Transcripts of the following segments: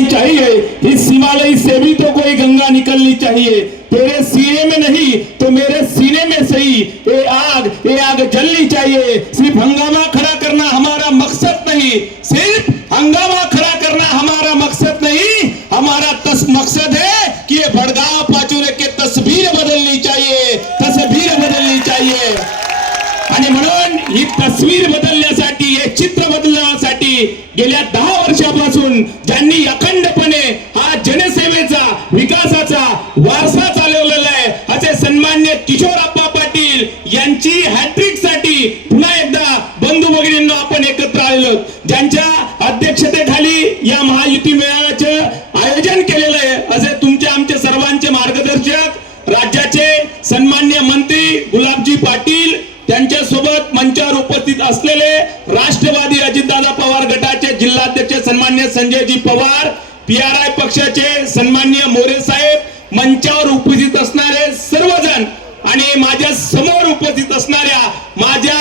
निकलनी चाहिए। इस हिमालय से भी तो कोई गंगा निकलनी चाहिए। तेरे सीने में नहीं तो मेरे सीने में सही। ये आग ये आग जलनी चाहिए। सिर्फ़ हंगामा खड़ा करना हमारा मकसद नहीं। सिर्फ़ हंगामा खड़ा करना हमारा मकसद नहीं। हमारा तस मकसद है कि ये भड़गांव पाचुरे के तस्वीर बदलनी चाहिए। तस्वीर बदलनी चाहिए। ही तस्वीर बदलण्यासाठी गेल्या दहा वर्षापासून ज्यांनी अखंडपणे हा जनसेवेचा विकासाचा वारसा सन्मान्य Sanjayji Pawar P R I पक्षाचे सन्माननीय मोरे साहेब मंचावर उपस्थित असणारे सर्वजण आणि माझ्यासमोर उपस्थित असणाऱ्या माझ्या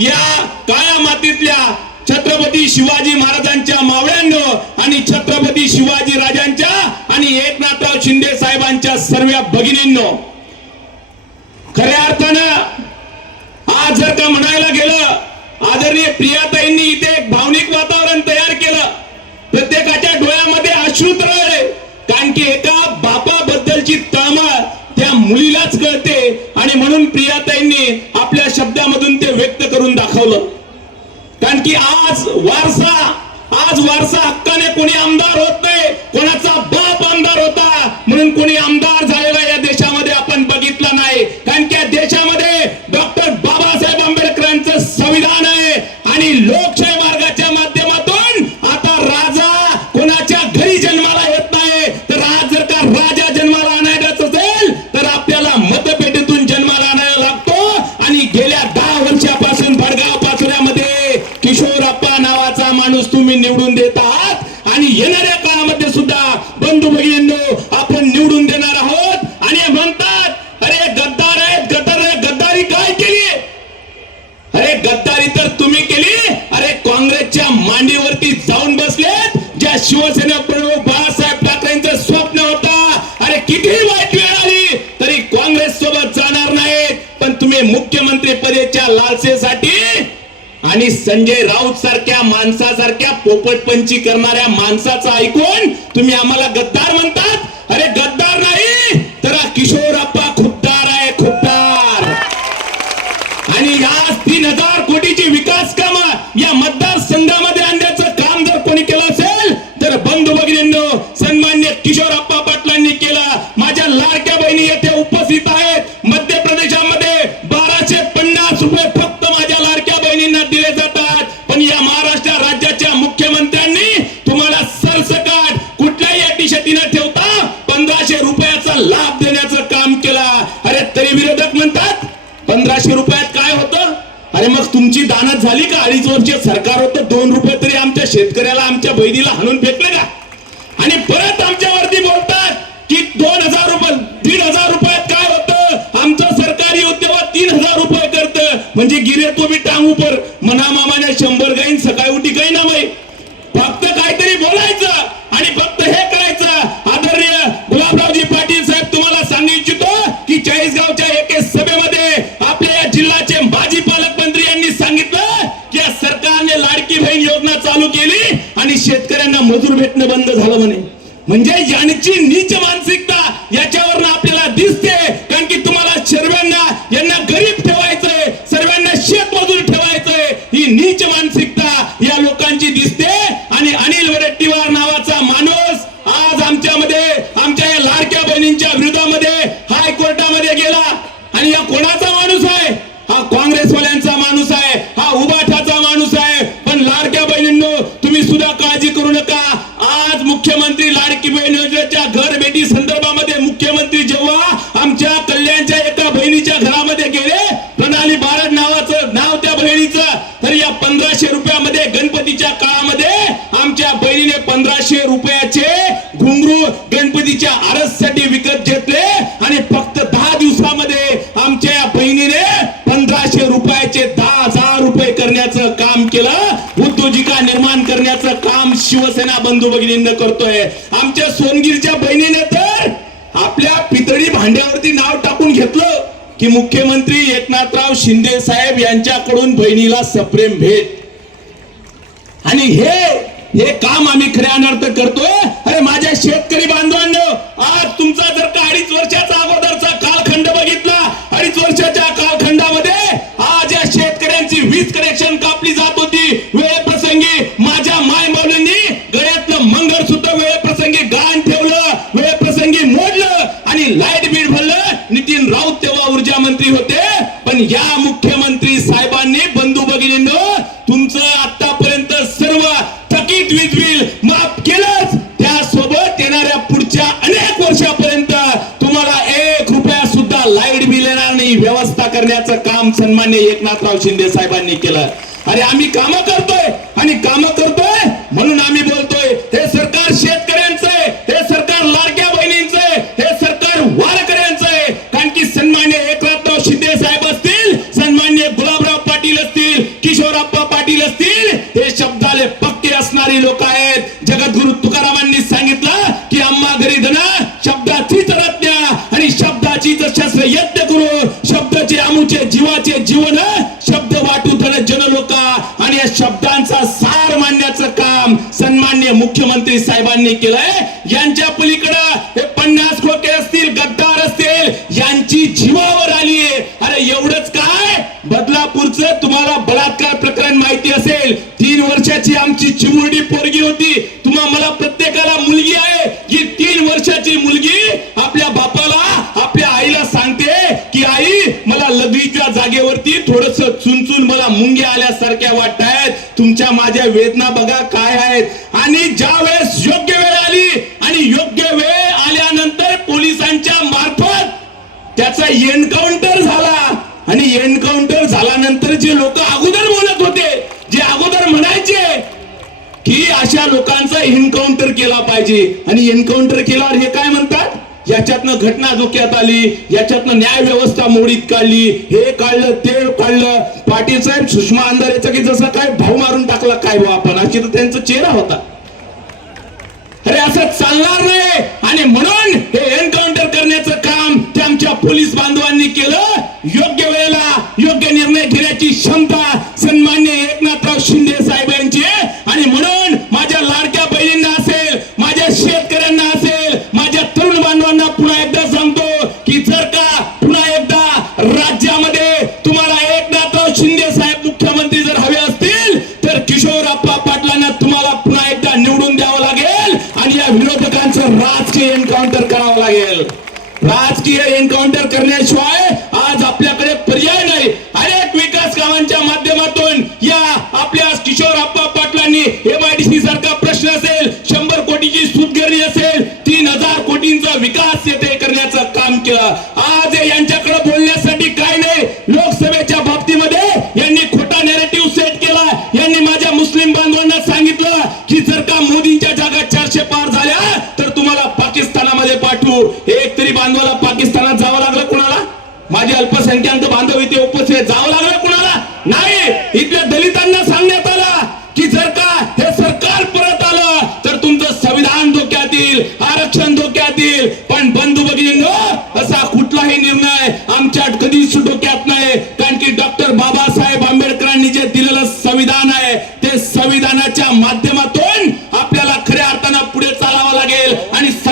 या काळ्या मातीतल्या छत्रपती शिवाजी महाराजांच्या मावळ्यांनो आणि छत्रपती शिवाजी राजांच्या आणि एकनाथराव शिंदे साहेबांच्या सर्व भगिनींनो. खऱ्या अर्थानं आज जर का म्हणायला गेलं आदरणीय प्रियाताईंनी इथे एक भावनिक वातावरण की एका बापाबद्दलची तळमळ त्या मुलीलाच कळते. आणि म्हणून प्रियाताईंनी आपल्या शब्दामधून ते व्यक्त करून दाखवलं. कारण की आज वारसा आज वारसा हक्काने कोणी आमदार होत नाही कोणाचा बाप आमदार होता. म्हणून कोणी आमदार झालेला या देशामध्ये आपण बघितला नाही. कारण की या देशामध्ये डॉक्टर बाबासाहेब आंबेडकरांचं संविधान आहे. आणि लोकशाही मार्गाच्या माध्यमातून आता राजा कोणाच्या घरी जन्माला मुख्यमंत्री लालसेसाठी आणि संजय राऊत सारख्या माणसासारख्या पोपटपंची करणाऱ्या माणसाचं ऐकून तुम्ही आम्हाला गद्दार म्हणतात. अरे गद्दार नाही तर किशोर किशोरप्पा खुद्दार आहे खुद्दार. आणि या तीन हजार कोटीची विकास तरी विरोधक म्हणतात पंधराशे रुपयात काय होतं? अरे मग तुमची दानत झाली का? अडीच वर्ष सरकार होतं दोन रुपये तरी आमच्या शेतकऱ्याला आमच्या बहिणीला हाणून फेकले का? आणि परत आमच्यावरती बोलतात की दोन हजार रुपये दीड हजार रुपयात काय होतं? आमचं सरकारी उद्योग तीन हजार रुपये करतं. म्हणजे गिरे तो मी टांग पर मना मामाने शंभर गाईन सकाळी उठी काही ना बाई. फक्त काय शेतकऱ्यांना मजूर भेटणं बंद झालं म्हणे. म्हणजे यांची नीच मानसिकता याच्यावरनं आपल्याला दिसते कारण की तुम्हाला सर्वांना यांना गरीब ठेवायचंय सर्वांना शेतमजूर ठेवायचंय ही नीच मानसिकता या लोकांची दिसते. आणि अनिल वडेट्टीवार नावाचा माणूस आज आमच्यामध्ये आमच्या या लाडक्या बहिणींच्या विरोधामध्ये हायकोर्टामध्ये गेला. आणि या कोणाचा माणूस आहे हा काँग्रेसवाल्यांचा माणूस आहे हा उबाठाचा माणूस आहे पण लाडक्या बहिणींनो तुम्ही सुद्धा काळजी करू नका आज मुख्यमंत्री लाडकी बहीण योजनेच्या घर भेटी संदर्भामध्ये मुख्यमंत्री जेव्हा आमच्या कल्याणच्या एका बहिणीच्या घरामध्ये गेले प्रणाली बारड नावाचं नाव त्या बहिणीचं तर या पंधराशे रुपयामध्ये गणपतीच्या काळामध्ये आमच्या बहिणीने पंधराशे रुपयाचे घुंगरू गणपतीच्या आरससाठी विकत घेतले आणि फक्त दहा दिवसामध्ये आमच्या या बहिणीने पंधराशे रुपयाचे दहा हजार रुपये करण्याचं काम केलं. उद्योजिका निर्माण करण्याचं काम शिवसेना बंधू भगिनींना करतोय. आमच्या सोनगिरच्या बहिणीने तर आपल्या पितळी भांड्यावरती नाव टाकून घेतलं की मुख्यमंत्री एकनाथराव शिंदे साहेब यांच्याकडून बहिणीला सप्रेम भेट. आणि हे हे काम आम्ही खऱ्या अनर्थ करतोय. अरे माझ्या शेतकरी बांधवांनो आज तुमचा जर करण्याचं काम सन्मान्य एकनाथराव शिंदे साहेबांनी केलं. अरे आम्ही काम करतोय आणि काम करतोय म्हणून आम्ही बोलतोय हे सरकार शेतकऱ्यांचं आहे हे सरकार लाडक्या बहिणींचं आहे हे सरकार वारकऱ्यांचं आहे. कारण की सन्मान्य एकनाथराव शिंदे साहेब असतील सन्मान्य गुलाबराव पाटील असतील किशोरप्पा पाटील असतील हे शब्दाले पक्के असणारी लोक आहेत. जगद्गुरु तुकारामांनी सांगितलं की आम्हा घरी धना शब्दाचीच रत्न्या आणि शब्दाचीच शस्त्र यज्ञ करून शब्दाचे जीवाचे जीवन शब्द वाटू धन जन लोका आणि या शब्दांचा सार मांडण्याचं काम सन्मान्य मुख्यमंत्री साहेबांनी केलंय यांच्या पलीकडे हे पन्नास खोके असतील गद्दार असतील यांची जीवावर आली अरे एवढंच काय? बदलापूरचं तुम्हाला बलात्कार प्रकरण माहिती असेल. तीन वर्षाची आमची चिमुरडी पोरगी होती. मुंग्या आल्यासारख्या वाटतायत. तुमच्या माझ्या वेदना बघा काय आहेत. आणि ज्या वेळेस योग्य वेळ आली आणि योग्य वेळ आल्यानंतर पोलिसांच्या मार्फत त्याचा एन्काउंटर झाला. आणि एन्काउंटर झाल्यानंतर जे लोक अगोदर बोलत होते जे अगोदर म्हणायचे की अशा लोकांचा एन्काउंटर केला पाहिजे. आणि एन्काउंटर केल्यावर हे काय म्हणतात? याच्यातनं घटना धोक्यात आली याच्यातनं न्याय व्यवस्था मोडीत काढली. हे काढलं ते काढलं. पाटील साहेब सुषमा अंधारेचा की जसा काय भाऊ मारून टाकला काय भाऊ आपण? अशी तर त्यांचा चेहरा होता. अरे असं चालणार नाही. आणि म्हणून हे एन्काउंटर करण्याचं काम ते आमच्या पोलीस बांधवांनी केलं. योग्य वेळेला योग्य निर्णय घेण्याची क्षमता सन्मान्य एकनाथराव शिंदे त्यांचं राजकीय एन्काउंटर करावं लागेल. राजकीय एन्काउंटर करण्याशिवाय आज आपल्याकडे पर्याय नाही. अनेक विकास कामांच्या माध्यमातून या आपल्या किशोर आप्पा पाटलांनी एमआयडीसी सारखा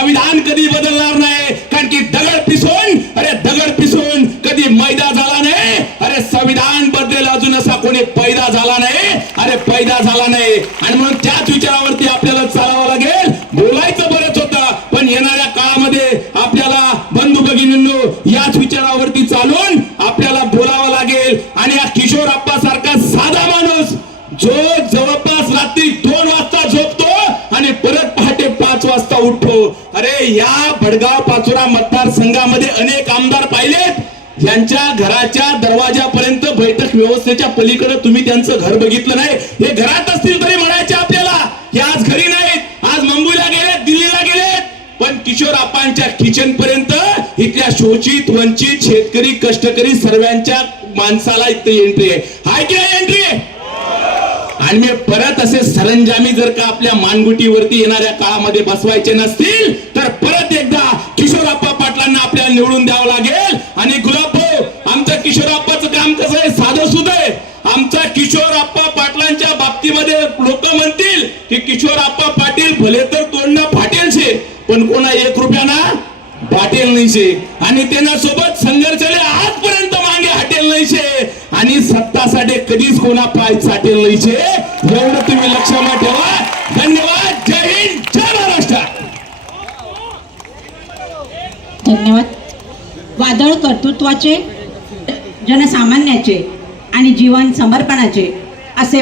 संविधान कधी बदलणार नाही? कारण की दगड पिसून अरे दगड पिसून कधी मैदा झाला नाही? अरे संविधान बदलेल अजून असा कोणी पैदा झाला नाही? अरे पैदा झाला नाही. आणि म्हणून त्याच विचारावरती आपल्याला चालावं लागेल. बोलायचं बरंच होतं पण येणाऱ्या काळामध्ये आपल्याला बंधू भगिनींनो याच विचारावरती चालून आपल्याला बोलावं लागेल. आणि या किशोर अप्पा सारखा साधा माणूस जो जवळपास रात्री दोन वाजता झोपतो आणि परत पहाटे पाच वाजता उठतो. अरे या भडगाव पाचोरा मतदारसंघामध्ये अनेक आमदार पाहिलेत. यांच्या घराच्या दरवाजापर्यंत बैठक व्यवस्थेच्या पलीकडे तुम्ही त्यांचं घर बघितलं नाही. हे घरात असतील तरी म्हणायचे आपल्याला. हे आज घरी नाहीत. आज मुंबईला गेलेत दिल्लीला गेलेत. पण किशोर आपांच्या किचन पर्यंत इथल्या शोषित वंचित शेतकरी कष्टकरी सर्वांच्या माणसाला इथे एंट्री आहे. हाय की एंट्री आणि मी परत असे सरंजामी जर का आपल्या मानगुटीवरती येणाऱ्या काळामध्ये बसवायचे नसतील तर परत एकदा किशोरप्पा पाटलांना आपल्याला निवडून द्यावं लागेल. आणि गुलाब भाऊ आमचं किशोरप्पाचं काम कसं आहे? साधं सुध आहे. आमचा किशोरप्पा पाटलांच्या बाबतीमध्ये लोक म्हणतील की किशोरप्पा पाटील भले तर तोंडणं फाटेल शे पण कोणा एक रुपयाना वाटेल नाही शे आणि त्यांना सोबत संघर्षाले आजपर्यंत मागे हटेल नाहीशे. आणि सत्तासाठी कधीच कोणा पाय चाटेल नाहीशे. एवढं तुम्ही लक्षात ठेवा. धन्यवाद. जय हिंद जय महाराष्ट्र धन्यवाद. वादळ कर्तृत्वाचे जनसामान्याचे आणि जीवन समर्पणाचे असे